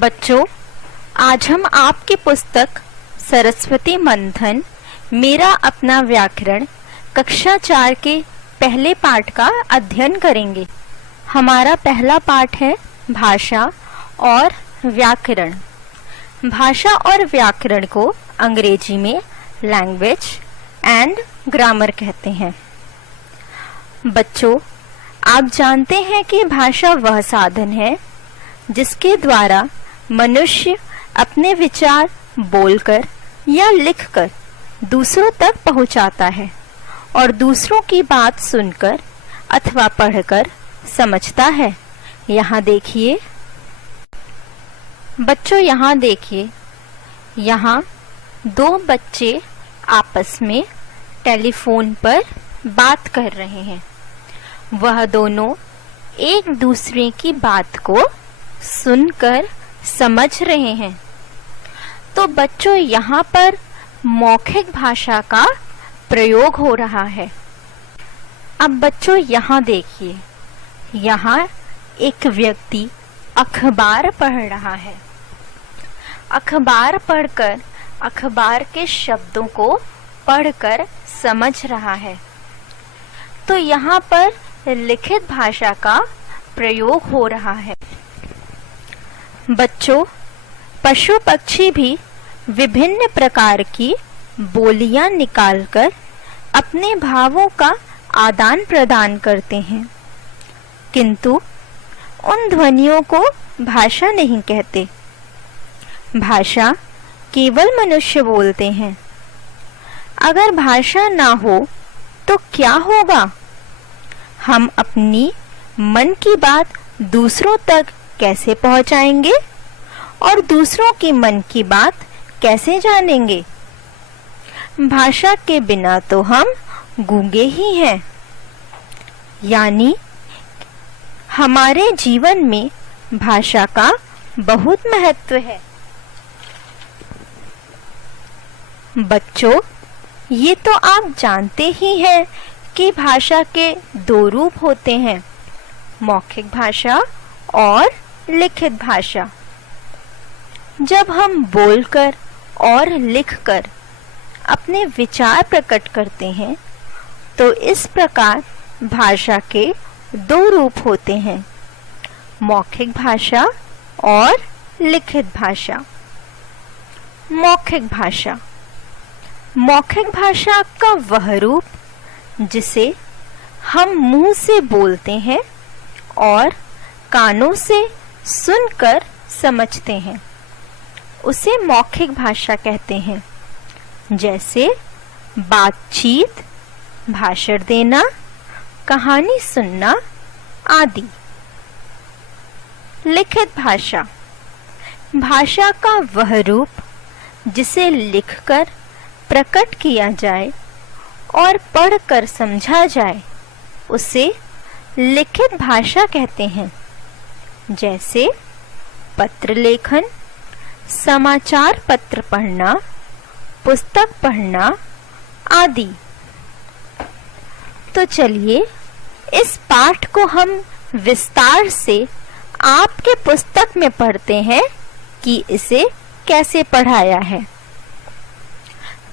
बच्चों, आज हम आपकी पुस्तक सरस्वती मंथन मेरा अपना व्याकरण कक्षा 4 के पहले पाठ का अध्ययन करेंगे। हमारा पहला पाठ है भाषा और व्याकरण। भाषा और व्याकरण को अंग्रेजी में लैंग्वेज एंड ग्रामर कहते हैं। बच्चों, आप जानते हैं कि भाषा वह साधन है जिसके द्वारा मनुष्य अपने विचार बोलकर या लिखकर दूसरों तक पहुंचाता है और दूसरों की बात सुनकर अथवा पढ़कर समझता है। यहाँ देखिए बच्चों, यहाँ देखिए, यहाँ दो बच्चे आपस में टेलीफोन पर बात कर रहे हैं। वह दोनों एक दूसरे की बात को सुनकर समझ रहे हैं। तो बच्चों, यहाँ पर मौखिक भाषा का प्रयोग हो रहा है। अब बच्चों यहाँ देखिए, यहाँ एक व्यक्ति अखबार पढ़ रहा है। अखबार पढ़कर अखबार के शब्दों को पढ़कर समझ रहा है। तो यहाँ पर लिखित भाषा का प्रयोग हो रहा है। बच्चों, पशु पक्षी भी विभिन्न प्रकार की बोलियां निकालकर अपने भावों का आदान प्रदान करते हैं, किंतु उन ध्वनियों को भाषा नहीं कहते। भाषा केवल मनुष्य बोलते हैं। अगर भाषा ना हो तो क्या होगा? हम अपनी मन की बात दूसरों तक कैसे पहुंचाएंगे और दूसरों की मन की बात कैसे जानेंगे? भाषा के बिना तो हम गूंगे ही हैं। यानी हमारे जीवन में भाषा का बहुत महत्व है। बच्चों, ये तो आप जानते ही हैं कि भाषा के दो रूप होते हैं, मौखिक भाषा और लिखित भाषा। जब हम बोलकर और लिखकर अपने विचार प्रकट करते हैं तो इस प्रकार भाषा के दो रूप होते हैं, मौखिक भाषा और लिखित भाषा। मौखिक भाषा, मौखिक भाषा का वह रूप जिसे हम मुंह से बोलते हैं और कानों से सुनकर समझते हैं, उसे मौखिक भाषा कहते हैं। जैसे बातचीत, भाषण देना, कहानी सुनना आदि। लिखित भाषा, भाषा का वह रूप जिसे लिखकर प्रकट किया जाए और पढ़कर समझा जाए, उसे लिखित भाषा कहते हैं। जैसे पत्र लेखन, समाचार पत्र पढ़ना, पुस्तक पढ़ना आदि। तो चलिए इस पाठ को हम विस्तार से आपके पुस्तक में पढ़ते हैं कि इसे कैसे पढ़ाया है।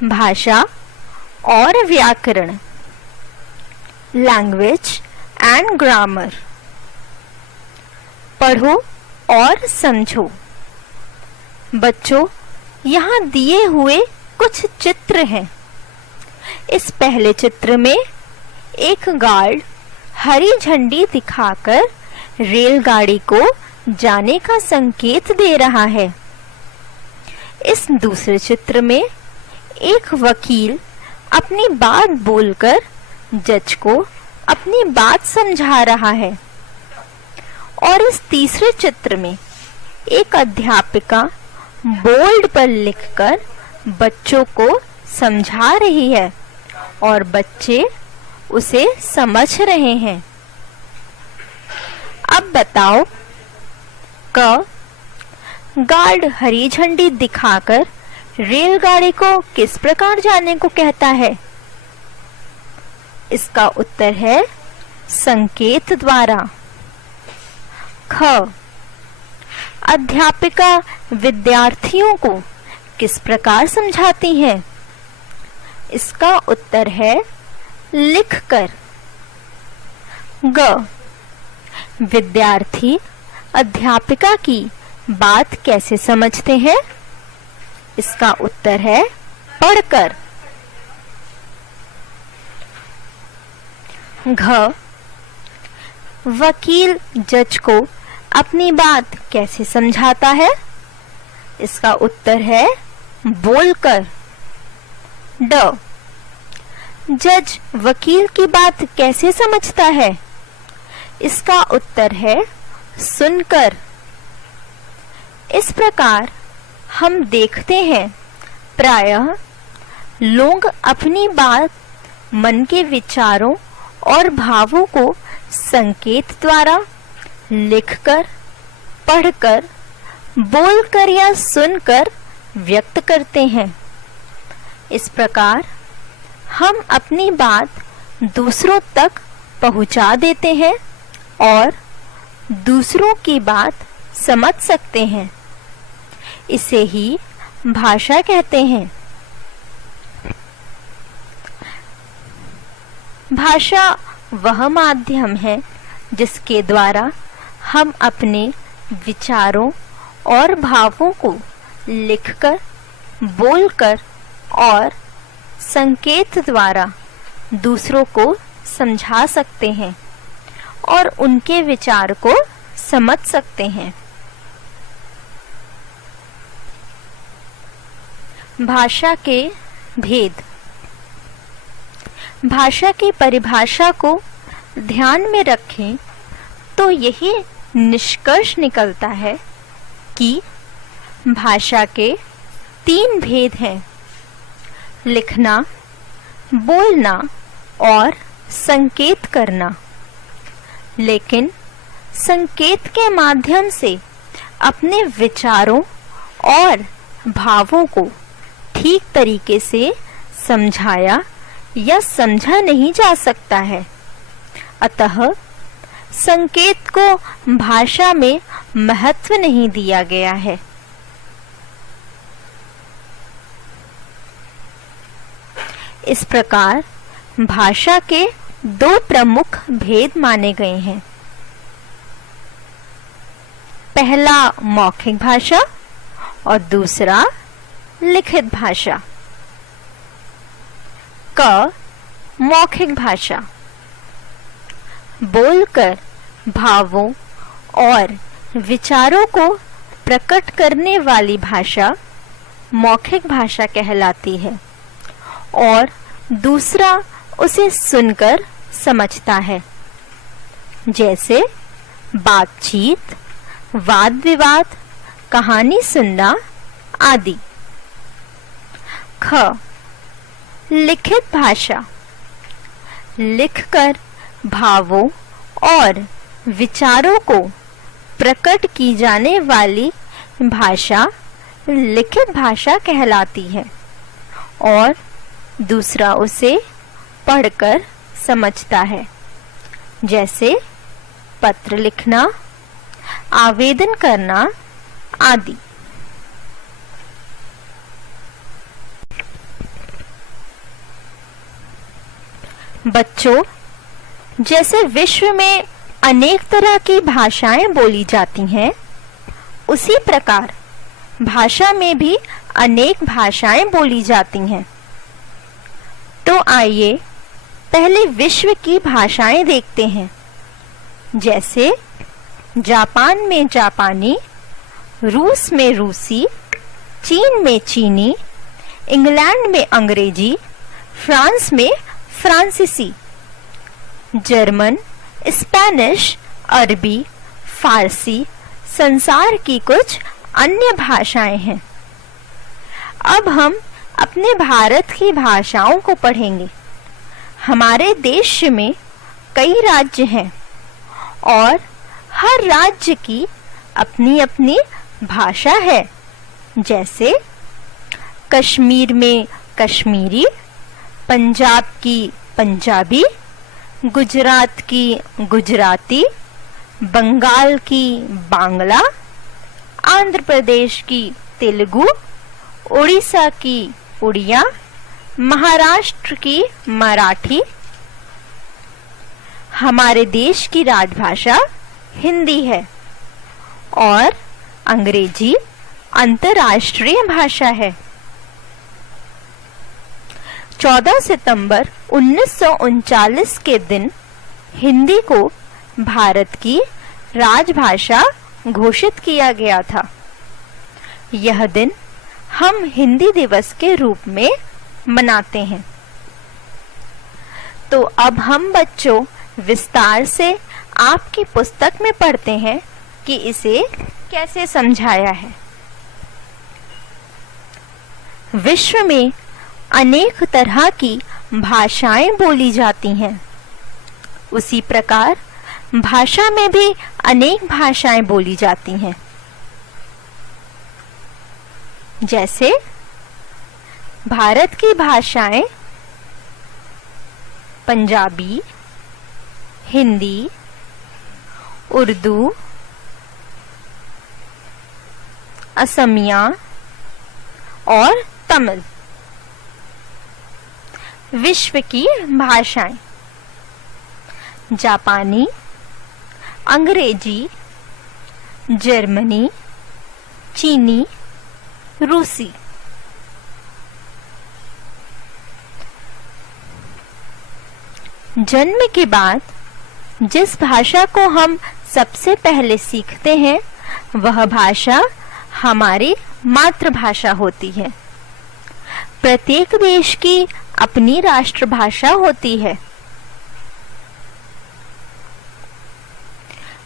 भाषा और व्याकरण, लैंग्वेज एंड ग्रामर। पढ़ो और समझो। बच्चों, यहाँ दिए हुए कुछ चित्र हैं। इस पहले चित्र में एक गार्ड हरी झंडी दिखाकर रेलगाड़ी को जाने का संकेत दे रहा है। इस दूसरे चित्र में एक वकील अपनी बात बोलकर जज को अपनी बात समझा रहा है। और इस तीसरे चित्र में एक अध्यापिका बोर्ड पर लिखकर बच्चों को समझा रही है और बच्चे उसे समझ रहे हैं। अब बताओ, क गार्ड हरी झंडी दिखाकर रेलगाड़ी को किस प्रकार जाने को कहता है? इसका उत्तर है संकेत द्वारा। ख अध्यापिका विद्यार्थियों को किस प्रकार समझाती हैं? इसका उत्तर है लिखकर। ग, विद्यार्थी अध्यापिका की बात कैसे समझते हैं? इसका उत्तर है पढ़कर। घ, वकील जज को अपनी बात कैसे समझाता है? इसका उत्तर है बोलकर। ड, जज वकील की बात कैसे समझता है? इसका उत्तर है सुनकर। इस प्रकार हम देखते हैं प्रायः लोग अपनी बात, मन के विचारों और भावों को संकेत द्वारा, लिखकर, पढ़कर, बोलकर या सुनकर व्यक्त करते हैं। इस प्रकार हम अपनी बात दूसरों तक पहुंचा देते हैं और दूसरों की बात समझ सकते हैं। इसे ही भाषा कहते हैं। भाषा वह माध्यम है जिसके द्वारा हम अपने विचारों और भावों को लिखकर, बोलकर और संकेत द्वारा दूसरों को समझा सकते हैं और उनके विचार को समझ सकते हैं। भाषा के भेद। भाषा की परिभाषा को ध्यान में रखें तो यही निष्कर्ष निकलता है कि भाषा के 3 भेद हैं: लिखना, बोलना और संकेत करना। लेकिन संकेत के माध्यम से अपने विचारों और भावों को ठीक तरीके से समझाया या समझा नहीं जा सकता है। अतः संकेत को भाषा में महत्व नहीं दिया गया है। इस प्रकार भाषा के 2 प्रमुख भेद माने गए हैं। पहला मौखिक भाषा और दूसरा लिखित भाषा। क, मौखिक भाषा। बोलकर भावों और विचारों को प्रकट करने वाली भाषा मौखिक भाषा कहलाती है और दूसरा उसे सुनकर समझता है, जैसे बातचीत, वाद विवाद, कहानी सुनना आदि। ख, लिखित भाषा। लिखकर भावों और विचारों को प्रकट की जाने वाली भाषा लिखित भाषा कहलाती है और दूसरा उसे पढ़कर समझता है, जैसे पत्र लिखना, आवेदन करना आदि। बच्चों, जैसे विश्व में अनेक तरह की भाषाएं बोली जाती हैं, उसी प्रकार भाषा में भी अनेक भाषाएं बोली जाती हैं। तो आइए पहले विश्व की भाषाएं देखते हैं। जैसे जापान में जापानी, रूस में रूसी, चीन में चीनी, इंग्लैंड में अंग्रेजी, फ्रांस में फ्रांसीसी, जर्मन, स्पेनिश, अरबी, फारसी संसार की कुछ अन्य भाषाएं हैं। अब हम अपने भारत की भाषाओं को पढ़ेंगे। हमारे देश में कई राज्य हैं और हर राज्य की अपनी अपनी भाषा है। जैसे कश्मीर में कश्मीरी, पंजाब की पंजाबी, गुजरात की गुजराती, बंगाल की बांग्ला आंध्र प्रदेश की तेलुगु, उड़ीसा की उड़िया, महाराष्ट्र की मराठी। हमारे देश की राजभाषा हिंदी है और अंग्रेजी अंतर्राष्ट्रीय भाषा है। 14 सितंबर 1939 के दिन हिंदी को भारत की राजभाषा घोषित किया गया था। यह दिन हम हिंदी दिवस के रूप में मनाते हैं। तो अब हम बच्चों विस्तार से आपकी पुस्तक में पढ़ते हैं कि इसे कैसे समझाया है। विश्व में अनेक तरह की भाषाएं बोली जाती हैं। उसी प्रकार भाषा में भी अनेक भाषाएं बोली जाती हैं। जैसे भारत की भाषाएं पंजाबी, हिंदी, उर्दू, असमिया और तमिल। विश्व की भाषाएं जापानी, अंग्रेजी, जर्मनी, चीनी, रूसी। जन्म के बाद जिस भाषा को हम सबसे पहले सीखते हैं वह भाषा हमारी मातृभाषा होती है। प्रत्येक देश की अपनी राष्ट्रभाषा होती है।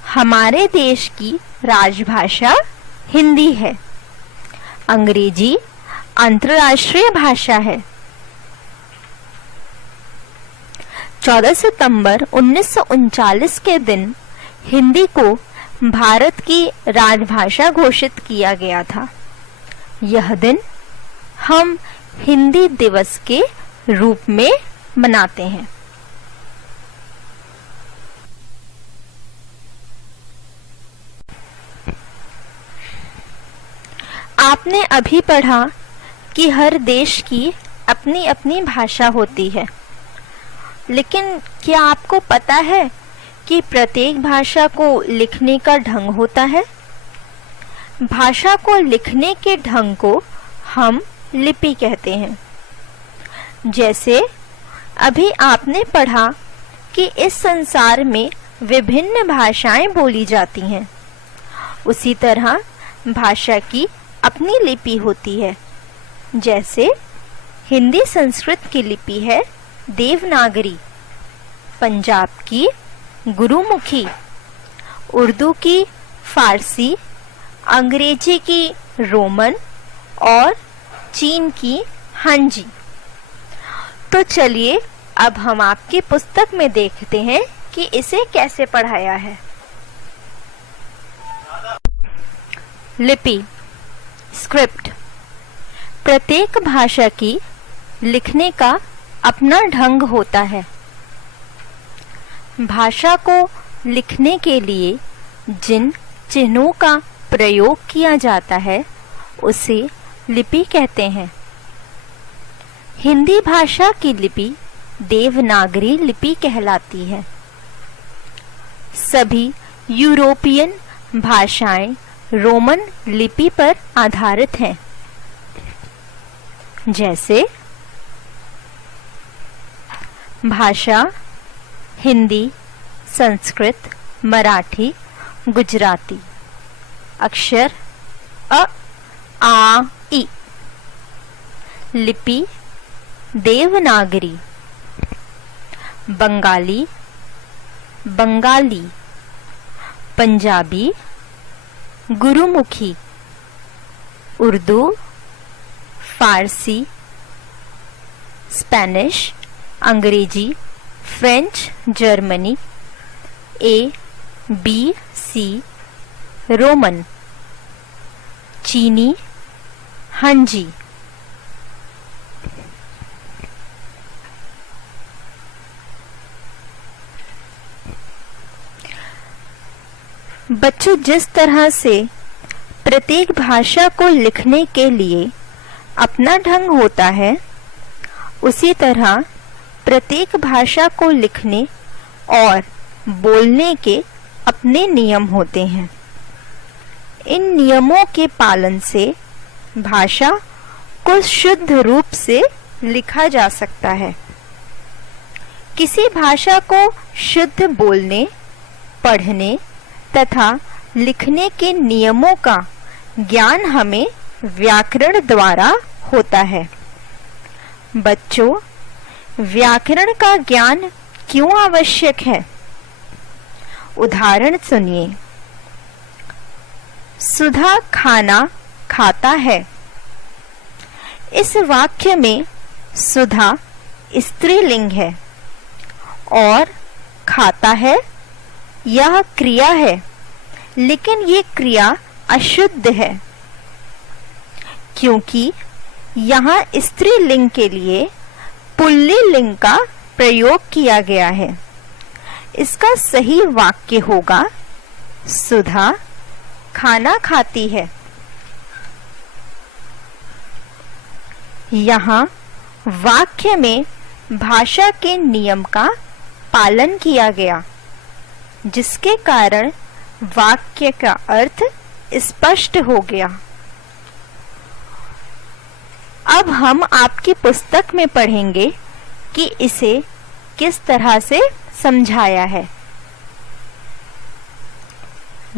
हमारे देश की राजभाषा हिंदी है। अंग्रेजी अंतर्राष्ट्रीय भाषा है। 14 सितंबर 1939 के दिन हिंदी को भारत की राजभाषा घोषित किया गया था। यह दिन हम हिंदी दिवस के रूप में मनाते हैं। आपने अभी पढ़ा कि हर देश की अपनी अपनी भाषा होती है, लेकिन क्या आपको पता है कि प्रत्येक भाषा को लिखने का ढंग होता है? भाषा को लिखने के ढंग को हम लिपि कहते हैं। जैसे अभी आपने पढ़ा कि इस संसार में विभिन्न भाषाएं बोली जाती हैं, उसी तरह भाषा की अपनी लिपि होती है। जैसे हिंदी संस्कृत की लिपि है देवनागरी, पंजाब की गुरुमुखी, उर्दू की फारसी, अंग्रेजी की रोमन और चीन की हांजी। तो चलिए अब हम आपकी पुस्तक में देखते हैं कि इसे कैसे पढ़ाया है। लिपि, स्क्रिप्ट। प्रत्येक भाषा की लिखने का अपना ढंग होता है। भाषा को लिखने के लिए जिन चिन्हों का प्रयोग किया जाता है उसे लिपि कहते हैं। हिंदी भाषा की लिपि देवनागरी लिपि कहलाती है। सभी यूरोपियन भाषाएं रोमन लिपि पर आधारित हैं। जैसे भाषा हिंदी, संस्कृत, मराठी, गुजराती। अक्षर अ, आ, इ। लिपि देवनागरी। बंगाली, बंगाली, पंजाबी, गुरुमुखी, उर्दू, फारसी, स्पेनिश, अंग्रेजी, फ्रेंच, जर्मनी, ए, बी, सी, रोमन, चीनी, हांजी। बच्चों, जिस तरह से प्रत्येक भाषा को लिखने के लिए अपना ढंग होता है, उसी तरह प्रत्येक भाषा को लिखने और बोलने के अपने नियम होते हैं। इन नियमों के पालन से भाषा को शुद्ध रूप से लिखा जा सकता है। किसी भाषा को शुद्ध बोलने, पढ़ने तथा लिखने के नियमों का ज्ञान हमें व्याकरण द्वारा होता है। बच्चों, व्याकरण का ज्ञान क्यों आवश्यक है? उदाहरण सुनिए। सुधा खाना खाता है। इस वाक्य में सुधा स्त्रीलिंग है और खाता है यह क्रिया है, लेकिन ये क्रिया अशुद्ध है क्योंकि यहाँ स्त्रीलिंग के लिए पुल्लिंग का प्रयोग किया गया है। इसका सही वाक्य होगा सुधा खाना खाती है। यहाँ वाक्य में भाषा के नियम का पालन किया गया, जिसके कारण वाक्य का अर्थ स्पष्ट हो गया। अब हम आपकी पुस्तक में पढ़ेंगे कि इसे किस तरह से समझाया है।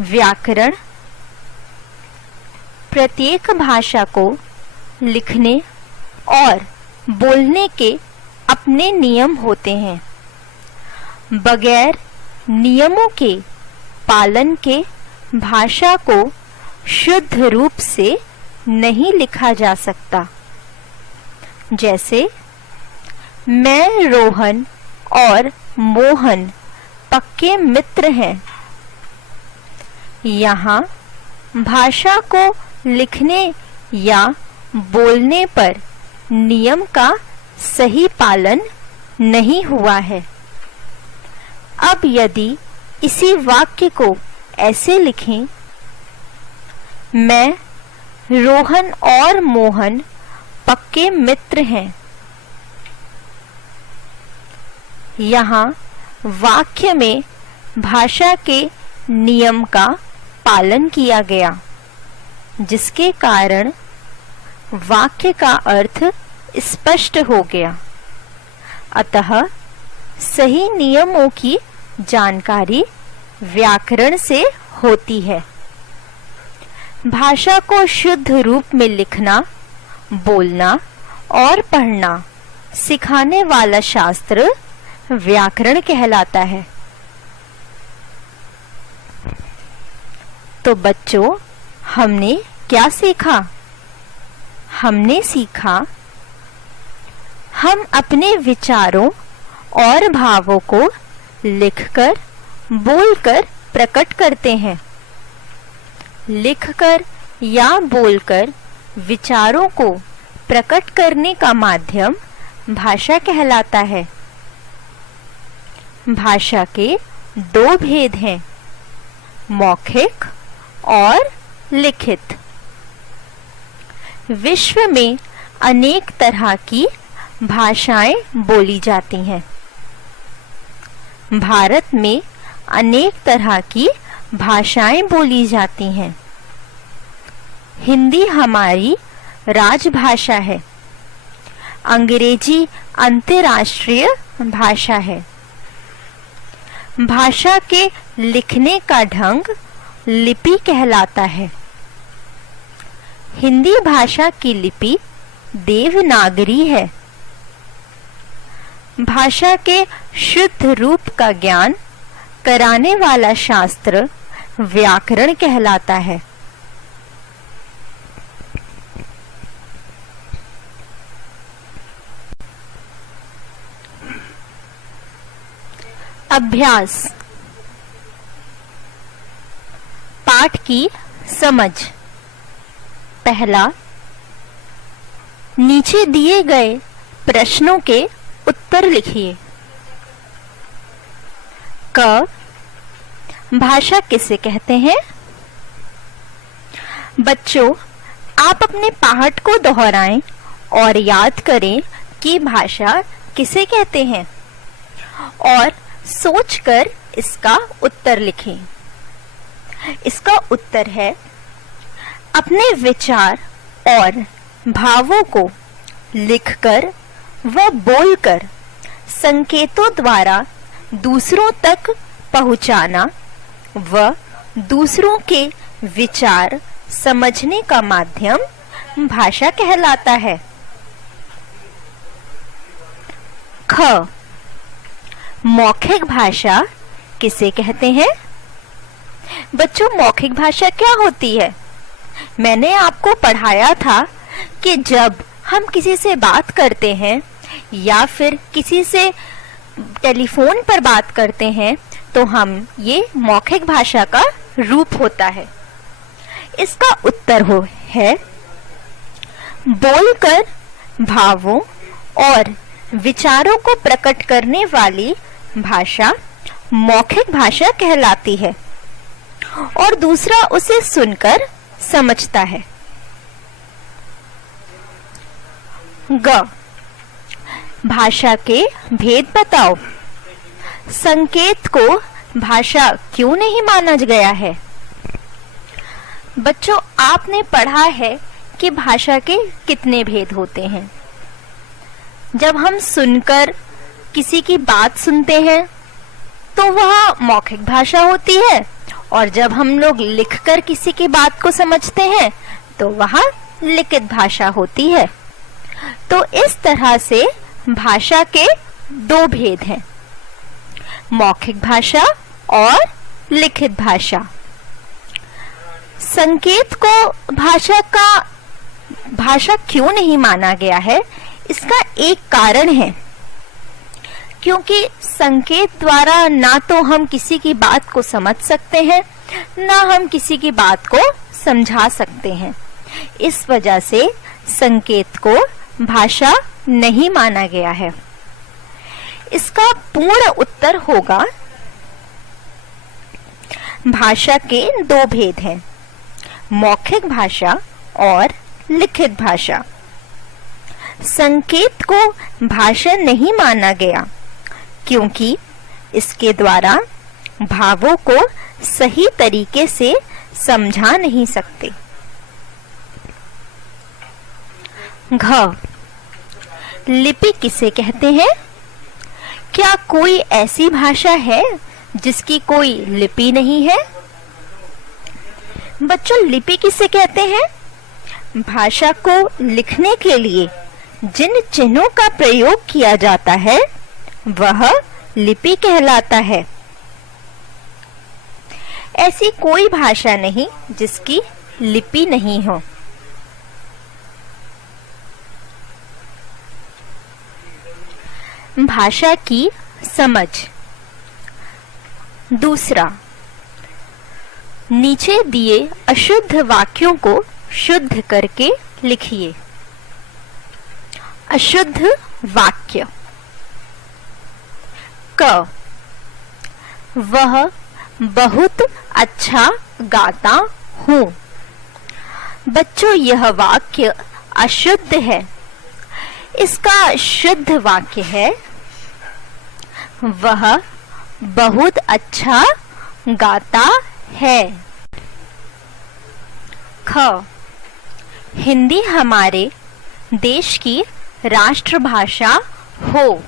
व्याकरण प्रत्येक भाषा को लिखने और बोलने के अपने नियम होते हैं। बगैर नियमों के पालन के भाषा को शुद्ध रूप से नहीं लिखा जा सकता। जैसे मैं, रोहन और मोहन पक्के मित्र हैं। यहाँ भाषा को लिखने या बोलने पर नियम का सही पालन नहीं हुआ है। अब यदि इसी वाक्य को ऐसे लिखें, मैं, रोहन और मोहन पक्के मित्र हैं। यहाँ वाक्य में भाषा के नियम का पालन किया गया, जिसके कारण वाक्य का अर्थ स्पष्ट हो गया। अतः सही नियमों की जानकारी व्याकरण से होती है। भाषा को शुद्ध रूप में लिखना, बोलना और पढ़ना सिखाने वाला शास्त्र व्याकरण कहलाता है। तो बच्चों, हमने क्या सीखा? हमने सीखा हम अपने विचारों और भावों को लिखकर, बोलकर प्रकट करते हैं। लिखकर या बोलकर विचारों को प्रकट करने का माध्यम भाषा कहलाता है। भाषा के दो भेद हैं, मौखिक और लिखित। विश्व में अनेक तरह की भाषाएं बोली जाती हैं। भारत में अनेक तरह की भाषाएं बोली जाती हैं। हिंदी हमारी राजभाषा है। अंग्रेजी अंतर्राष्ट्रीय भाषा है। भाषा के लिखने का ढंग लिपि कहलाता है। हिंदी भाषा की लिपि देवनागरी है। भाषा के शुद्ध रूप का ज्ञान कराने वाला शास्त्र व्याकरण कहलाता है। अभ्यास। पाठ की समझ। पहला, नीचे दिए गए प्रश्नों के उत्तर लिखिए। क, भाषा किसे कहते हैं? बच्चों, आप अपने पाठ को दोहराएं और याद करें कि भाषा किसे कहते हैं और सोचकर इसका उत्तर लिखें। इसका उत्तर है, अपने विचार और भावों को लिखकर व बोलकर संकेतों द्वारा दूसरों तक पहुंचाना व दूसरों के विचार समझने का माध्यम भाषा कहलाता है। ख, मौखिक भाषा किसे कहते हैं? बच्चों, मौखिक भाषा क्या होती है? मैंने आपको पढ़ाया था कि जब हम किसी से बात करते हैं या फिर किसी से टेलीफोन पर बात करते हैं तो हम ये मौखिक भाषा का रूप होता है। इसका उत्तर है बोलकर भावों और विचारों को प्रकट करने वाली भाषा मौखिक भाषा कहलाती है और दूसरा उसे सुनकर समझता है। ग, भाषा के भेद बताओ। संकेत को भाषा क्यों नहीं माना गया है? बच्चों, आपने पढ़ा है कि भाषा के कितने भेद होते हैं। जब हम सुनकर किसी की बात सुनते हैं तो वह मौखिक भाषा होती है और जब हम लोग लिखकर किसी की बात को समझते हैं तो वह लिखित भाषा होती है। तो इस तरह से भाषा के दो भेद हैं, मौखिक भाषा और लिखित भाषा। संकेत को भाषा क्यों नहीं माना गया है? इसका एक कारण है, क्योंकि संकेत द्वारा ना तो हम किसी की बात को समझ सकते हैं ना हम किसी की बात को समझा सकते हैं। इस वजह से संकेत को भाषा नहीं माना गया है। इसका पूर्ण उत्तर होगा, भाषा के दो भेद हैं, मौखिक भाषा और लिखित भाषा। संकेत को भाषा नहीं माना गया क्योंकि इसके द्वारा भावों को सही तरीके से समझा नहीं सकते। घ, लिपि किसे कहते हैं? क्या कोई ऐसी भाषा है जिसकी कोई लिपि नहीं है? बच्चों, लिपि किसे कहते हैं? भाषा को लिखने के लिए जिन चिन्हों का प्रयोग किया जाता है वह लिपि कहलाता है। ऐसी कोई भाषा नहीं जिसकी लिपि नहीं हो। भाषा की समझ। दूसरा, नीचे दिए अशुद्ध वाक्यों को शुद्ध करके लिखिए। अशुद्ध वाक्य। क, वह बहुत अच्छा गाता हूँ। बच्चों, यह वाक्य अशुद्ध है। इसका शुद्ध वाक्य है, वह बहुत अच्छा गाता है। ख, हिंदी हमारे देश की राष्ट्रभाषा हो।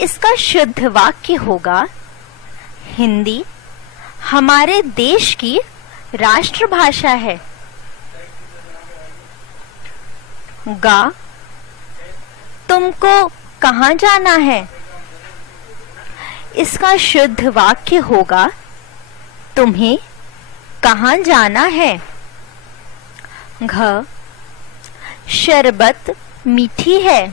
इसका शुद्ध वाक्य होगा, हिंदी हमारे देश की राष्ट्रभाषा है। गा, तुमको कहाँ जाना है? इसका शुद्ध वाक्य होगा, तुम्हें कहाँ जाना है। घ, शरबत मीठी है।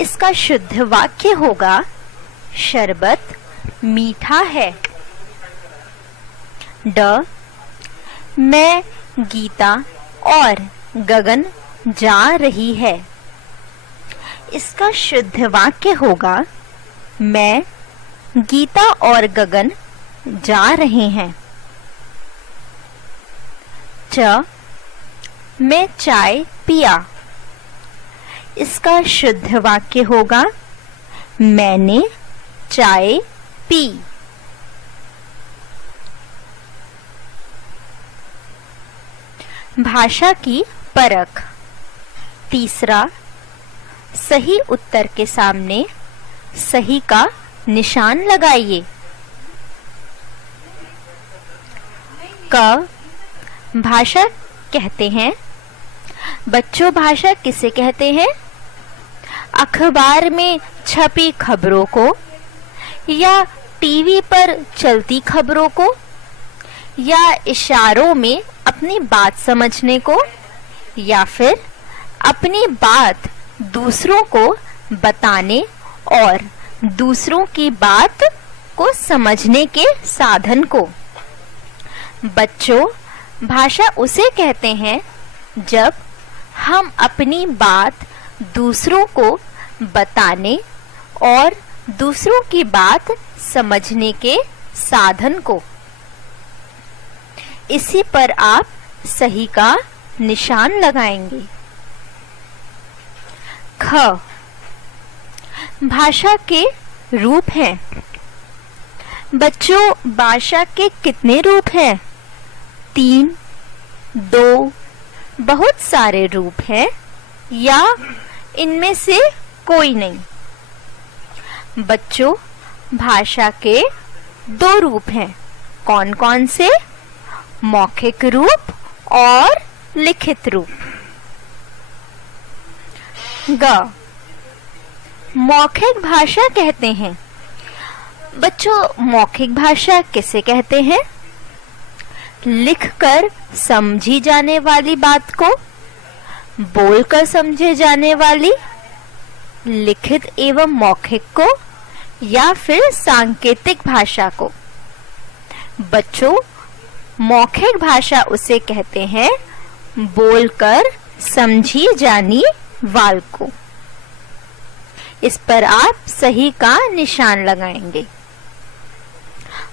इसका शुद्ध वाक्य होगा, शरबत मीठा है। ड, मैं गीता और गगन जा रही है। इसका शुद्ध वाक्य होगा, मैं गीता और गगन जा रहे हैं। च मैं चाय पिया। इसका शुद्ध वाक्य होगा मैंने चाय पी। भाषा की परख। तीसरा, सही उत्तर के सामने सही का निशान लगाइए। क भाषा कहते हैं। बच्चों, भाषा किसे कहते हैं? अखबार में छपी खबरों को, या टीवी पर चलती खबरों को, या इशारों में अपनी बात समझने को, या फिर अपनी बात दूसरों को बताने और दूसरों की बात को समझने के साधन को। बच्चों, भाषा उसे कहते हैं जब हम अपनी बात दूसरों को बताने और दूसरों की बात समझने के साधन को। इसी पर आप सही का निशान लगाएंगे। ख भाषा के रूप हैं। बच्चों, भाषा के कितने रूप हैं? 3, 2, बहुत सारे रूप हैं, या इनमें से कोई नहीं। बच्चों, भाषा के 2 रूप हैं। कौन कौन से? मौखिक रूप और लिखित रूप। ग मौखिक भाषा कहते हैं। बच्चों, मौखिक भाषा किसे कहते हैं? लिखकर समझी जाने वाली बात को, बोलकर समझे जाने वाली, लिखित एवं मौखिक को, या फिर सांकेतिक भाषा को। बच्चों, मौखिक भाषा उसे कहते हैं बोलकर समझी जानी वाल को। इस पर आप सही का निशान लगाएंगे।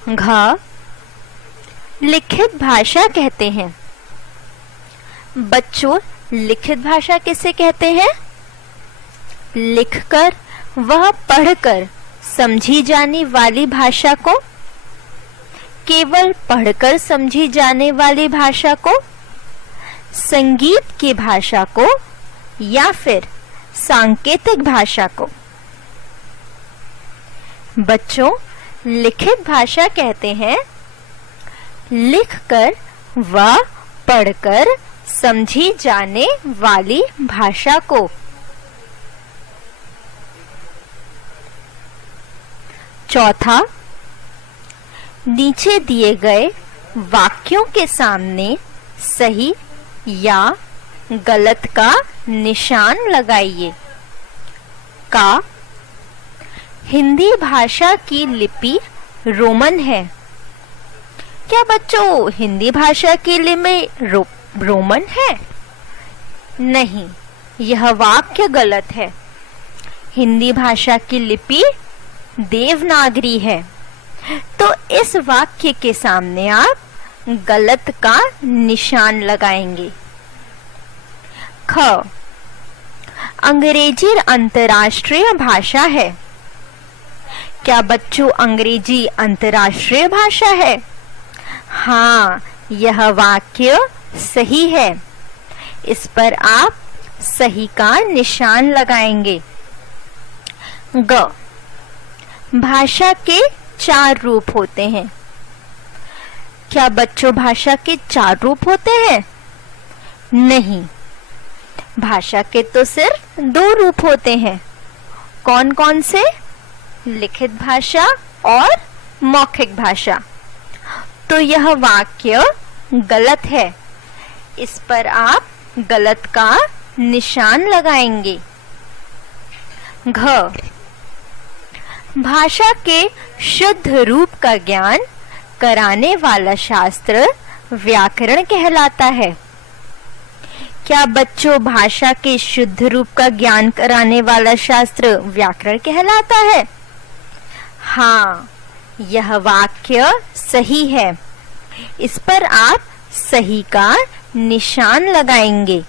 घ लिखित भाषा कहते हैं। बच्चों, लिखित भाषा किसे कहते हैं? लिखकर वह पढ़कर समझी जाने वाली भाषा को, केवल पढ़कर समझी जाने वाली भाषा को, संगीत की भाषा को, या फिर सांकेतिक भाषा को। बच्चों, लिखित भाषा कहते हैं लिखकर व पढ़कर समझी जाने वाली भाषा को। चौथा, नीचे दिए गए वाक्यों के सामने सही या गलत का निशान लगाइए। का हिंदी भाषा की लिपि रोमन है। क्या बच्चों, हिंदी भाषा की लिपि रोमन है? नहीं, यह वाक्य गलत है। हिंदी भाषा की लिपि देवनागरी है। तो इस वाक्य के सामने आप गलत का निशान लगाएंगे। ख अंग्रेजी अंतर्राष्ट्रीय भाषा है। क्या बच्चों, अंग्रेजी अंतर्राष्ट्रीय भाषा है? हाँ, यह वाक्य सही है। इस पर आप सही का निशान लगाएंगे। ग भाषा के 4 रूप होते हैं। क्या बच्चों, भाषा के 4 रूप होते हैं? नहीं, भाषा के तो सिर्फ 2 रूप होते हैं। कौन कौन से? लिखित भाषा और मौखिक भाषा। तो यह वाक्य गलत है। इस पर आप गलत का निशान लगाएंगे। घ भाषा के शुद्ध रूप का ज्ञान कराने वाला शास्त्र व्याकरण कहलाता है। क्या बच्चों, भाषा के शुद्ध रूप का ज्ञान कराने वाला शास्त्र व्याकरण कहलाता है? हाँ, यह वाक्य सही है। इस पर आप सही का निशान लगाएंगे।